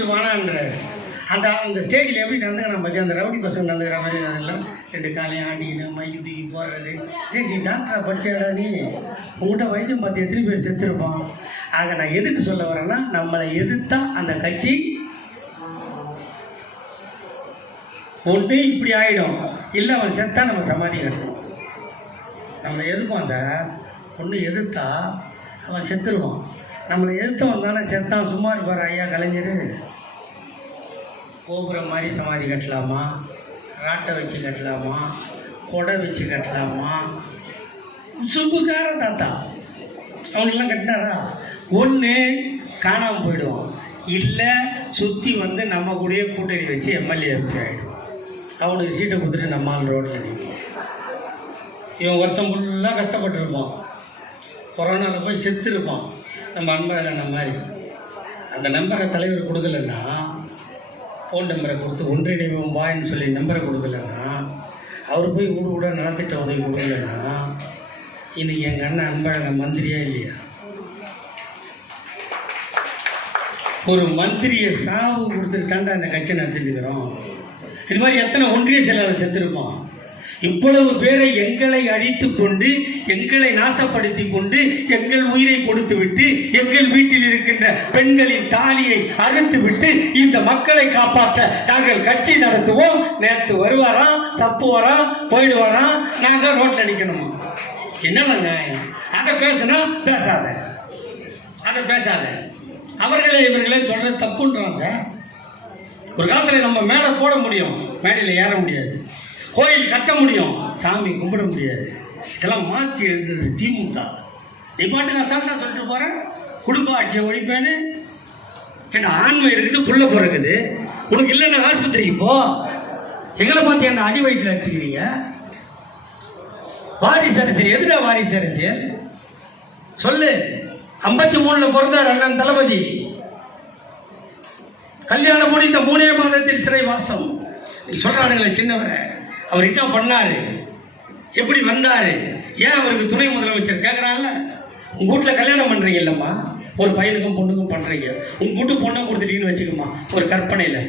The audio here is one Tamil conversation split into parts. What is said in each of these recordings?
இவர் அந்த அந்த ஸ்டேஜில் எப்படி நடந்துக்கிறான் பற்றி அந்த ரவுடி பசங்க நடந்துக்கிற மாதிரி அதெல்லாம். ரெண்டு காலையும் ஆண்டின்னு மைக்கு தூக்கி போடுறது ஏன் நீ டாக்டரை படிச்சாடா நீ? உங்கள்கிட்ட வைத்தியம் பார்த்து எத்தனை பேர் செத்துருப்பான்? ஆக நான் எதுக்கு சொல்ல வரேன்னா நம்மளை எதிர்த்தா அந்த கட்சி ஒன்று இப்படி ஆகிடும் இல்லை அவன் செத்தா நம்ம சமாதி கட்டணும். நம்மளை எதிர்ப்பான் சார் ஒன்று எதிர்த்தா அவன் செத்துருவான். நம்மளை எதிர்த்தவன் தானே செத்தான் சும்மா இருப்பார் ஐயா கலைஞர். கோபுரம் மாதிரி சமாதி கட்டலாமா? ராட்டை வச்சு கட்டலாமா? கொடை வச்சு கட்டலாமா? சுப்புக்கார தாத்தா. அவனுக்கெல்லாம் கட்டினாரா? ஒன்று காணாமல் போயிடுவான். இல்லை சுற்றி வந்து நம்ம கூடயே கூட்டணி வச்சு எம்எல்ஏ எம்பி ஆகிடும் அவனுக்கு சீட்டை கொடுத்துட்டு நம்ம ஆள் ரோட்டில் நிற்போம் இவன் வருஷம் ஃபுல்லாக கஷ்டப்பட்டுருப்பான். கொரோனாவில் போய் செத்துருப்பான். நம்ம அன்பழகன மாதிரி அந்த நம்பரை தலைவர் கொடுக்கலன்னா ஃபோன் நம்பரை கொடுத்து ஒன்றிணைவோம் வாயின்னு சொல்லி நம்பரை கொடுக்கலன்னா அவர் போய் வீடு கூட நலத்திட்ட உதவி கொடுக்கலன்னா இன்னைக்கு எங்கள் அண்ணன் அன்பழகன் மந்திரியா இல்லையா? ஒரு மந்திரியை சாவு கொடுத்துருக்காண்டா அந்த கட்சி நடத்திட்டுக்கிறோம் இது மாதிரி எத்தனை ஒன்றிய செயலாளர் செத்துருப்போம் இவ்வளவு பேரை எங்களை அழித்து கொண்டு எங்களை நாசப்படுத்தி கொண்டு எங்கள் உயிரை கொடுத்து விட்டு எங்கள் வீட்டில் இருக்கின்ற பெண்களின் தாலியை அறுத்து விட்டு இந்த மக்களை காப்பாற்ற நாங்கள் கட்சி நடத்துவோம். நேற்று வருவாராம் சப்புவாராம் போயிடுவாராம் நாங்கள் ரோட்டில் அடிக்கணுமா. என்னென்ன நியாயம்? அதை பேசுனா பேசாத. அதை பேசாத. அவர்களே இவர்களே சொல்றது தப்புன்றான் சார் ஒரு காலத்தில் நம்ம மேலே போட முடியும். மேடையில் ஏற முடியாது. கோயில் கட்ட முடியும். சாமி கும்பிட முடியாது. இதெல்லாம் மாற்றி எழுந்தது திமுக. நீ பாட்டு நான் சாப்பிட்டா சொல்லிட்டு போகிறேன் குடும்ப ஆட்சியை ஒழிப்பேன்னு? என்ன ஆண்மை இருக்குது புள்ள பிறகுது உனக்கு இல்லைன்னா ஆஸ்பத்திரிக்கு போ. எங்களை பார்த்து என்ன அடி வயிற்றுல அடிச்சுக்கிறீங்க? வாரிசு அரசியல் எதுடா வாரிசு அரசியல்? சொல்லு. ஐம்பத்தி மூணுல பிறந்தார் அண்ணன் தளபதி. கல்யாணம் முடிந்த மூணே மாதத்தில் சிறை வாசம். சொல்றானுங்களே சின்னவரை. அவர் என்ன பண்ணாரு. எப்படி வந்தாரு? ஏன் அவருக்கு துணை முதலமைச்சர் கேட்குறாங்கல்ல உங்கள் வீட்டில் கல்யாணம் பண்றீங்கல்லம்மா. ஒரு பையனுக்கும் பொண்ணுக்கும் பண்ணுறீங்க உங்கள் வீட்டு பொண்ணும் கொடுத்துட்டீங்கன்னு வச்சுக்கோமா ஒரு கற்பனையில்.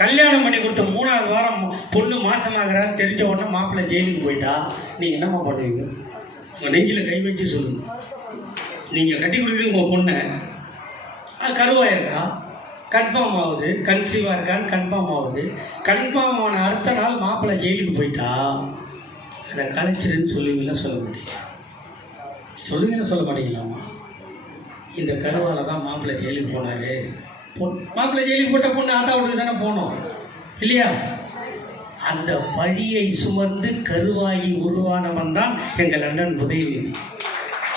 கல்யாணம் பண்ணி கொடுத்த மூணாவது வாரம் பொண்ணு மாசமாகறான்னு தெரிஞ்ச உடனே மாப்பிள்ளை ஜெயிலுக்கு போயிட்டா. நீங்கள் என்னம்மா பண்ணுவீங்க? உங்கள் நெஞ்சில் கை வச்சு சொல்லுங்க. நீங்கள் கட்டி கொடுக்குறீங்க உங்கள் பொண்ணை. அது கருவாக கன்ஃபார்ம் ஆகுது. கன்சீவாக இருக்கான்னு கன்ஃபார்ம் ஆகுது. கன்ஃபார்ம் ஆன அடுத்த நாள் மாப்பிள்ளை ஜெயிலுக்கு போயிட்டா? அதை கலைச்சிருன்னு சொல்லுவீங்களா சொல்ல முடியும் சொல்லுவீங்கன்னு சொல்ல மாட்டீங்களாம்மா? இந்த கருவால தான் மாப்பிள்ளை ஜெயிலுக்கு போனாரு. பொன் மாப்பிள்ளை ஜெயிலுக்கு போட்ட பொண்ணு ஆட்டா விட்டு தானே போனோம். இல்லையா? அந்த பழியை சுமந்து கருவாகி உருவானவன் தான் எங்கள் அண்ணன் உதயநிதி.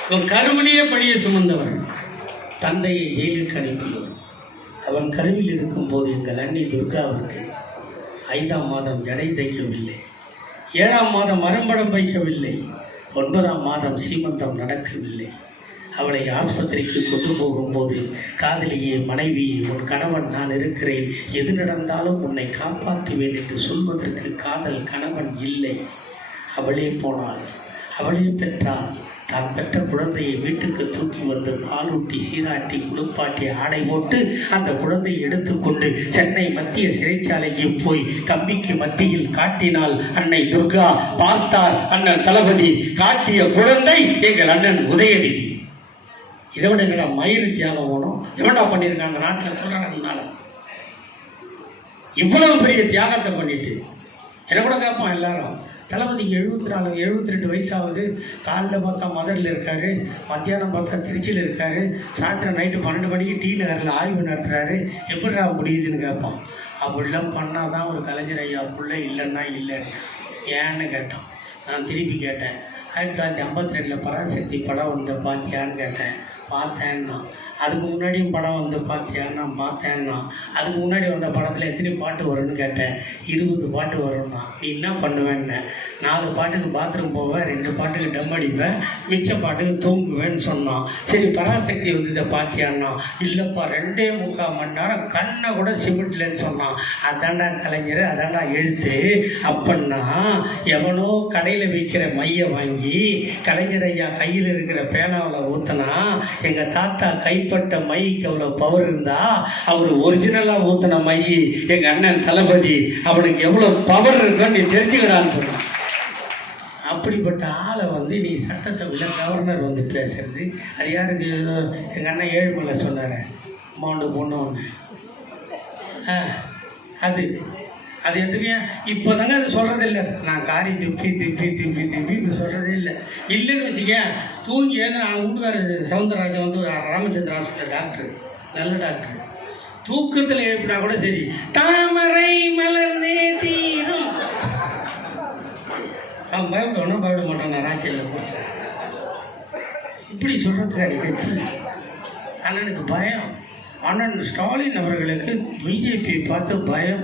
உன் கருவிலேயே பழியை சுமந்தவன் தந்தையை ஜெயிலுக்கு அனுப்பியவர் அவன் கருவில் இருக்கும்போது எங்கள் அண்ணி துர்காவுக்கு ஐந்தாம் மாதம் ஜடை தைக்கவில்லை. ஏழாம் மாதம் மரம்படம் வைக்கவில்லை. ஒன்பதாம் மாதம் சீமந்தம் நடக்கவில்லை. அவளை ஆஸ்பத்திரிக்கு கொண்டு போகும்போது காதலியே மனைவி உன் கணவன் நான் இருக்கிறேன். எது நடந்தாலும் உன்னை காப்பாற்றுவேன் என்று சொல்வதற்கு காதல் கணவன் இல்லை. அவளே போனாள். அவளே பெற்றாள். தான் பெற்ற குழந்தையை வீட்டுக்கு தூக்கி வந்து பாலூட்டி சீராட்டி குளிப்பாட்டி ஆடை போட்டு அந்த குழந்தையை எடுத்துக்கொண்டு சென்னை மத்திய சிறைச்சாலைக்கு போய் கம்பிக்கு மத்தியில் காட்டினால் அன்னை துர்கா பார்த்தார் அண்ணன் தளபதி காட்டிய குழந்தை எங்கள் அண்ணன் உதயநிதி. இதை விட என்னடா மயிறு தியாகம் போனோம் எவன்டா பண்ணியிருக்காங்க நாட்டில்? சொல்கிறாங்கனால இவ்வளவு பெரிய தியாகத்தை பண்ணிட்டு. என்ன கூட கேட்போம் எல்லாரும். தளபதிக்கு எழுபத்தி நாலு எழுபத்தி ரெண்டு வயசாகுது காலைல பார்த்தா மதுரில் இருக்காரு மத்தியானம் பார்த்தா திருச்சியில் இருக்காரு சாயந்தரம் நைட்டு பன்னெண்டு மணிக்கு டீ நகரில் ஆய்வு நடத்துகிறாரு எப்படிடா முடியுதுன்னு கேட்பான். அப்படிலாம் பண்ணால் தான் ஒரு கலைஞர் ஐயா புள்ள இல்லைன்னா இல்லை. ஏன்னு கேட்டான். நான் திருப்பி கேட்டேன். ஆயிரத்தி தொள்ளாயிரத்தி ஐம்பத்தி ரெண்டில் பராசக்தி படம் வந்த பார்த்தியான்னு கேட்டேன். பார்த்தேன்னா அதுக்கு முன்னாடியும் படம் வந்து பார்த்தியான்னா பார்த்தேன்னா அதுக்கு முன்னாடி வந்த படத்தில் எத்தனை பாட்டு வரும்னு கேட்டேன். இருபது பாட்டு வரும்னா நீ என்ன பண்ணுவேன்னு? நாலு பாட்டுக்கு பாத்ரூம் போவேன் ரெண்டு பாட்டுக்கு டம் அடிப்பேன் மிச்ச பாட்டுக்கு தூங்குவேன்னு சொன்னான். சரி பராசக்தி வந்து இதை பாத்தியான்னா இல்லைப்பா ரெண்டே முக்கால் மணி நேரம் கண்ணை கூட சிமிட்லன்னு சொன்னான். அதான்டா கலைஞர் அதான்டா எழுத்து. அப்படின்னா எவனோ கடையில் விற்கிற மையை வாங்கி கலைஞர் ஐயா கையில் இருக்கிற பேனாவில் ஊற்றினா எங்கள் தாத்தா கைப்பட்ட மைக்கு அவ்வளோ பவர் இருந்தா அவர் ஒரிஜினலாக ஊற்றின மை எங்கள் அண்ணன் தளபதி அவனுக்கு எவ்வளோ பவர் இருக்குன்னு நீ தெரிஞ்சுக்கடான்னு சொன்னான். அப்படிப்பட்ட ஆளை வந்து நீ சட்டசபையில் கவர்னர் வந்து பேசுறது. அது யாருக்கு? ஏதோ எங்கள் அண்ணன் ஏழுமலை சொன்னார். மௌண்டு பொண்ணு ஒன்று ஆ அது. அது எதுக்கு? இப்போ தானே அது சொல்கிறது இல்லை. நான் காரி திப்பி திப்பி திப்பி திப்பி இப்போ சொல்கிறதே இல்லை. இல்லைன்னு வச்சுக்கேன் தூங்கி ஏன்னா நான் வீட்டுக்காரர் சவுந்தரராஜன் வந்து ராமச்சந்திர ஹாஸ்பிட்டல் டாக்டர் நல்ல டாக்டர் தூக்கத்தில் எழுப்பினா கூட சரி. தாமரை மலர் நேதீரும் அவன் பயப்படணும் பயப்பட மாட்டான் நான் ராக்கியில் இப்படி சொல்கிறது கட்சி அண்ணனுக்கு பயம். அண்ணன் ஸ்டாலின் அவர்களுக்கு பிஜேபியை பார்த்து பயம்.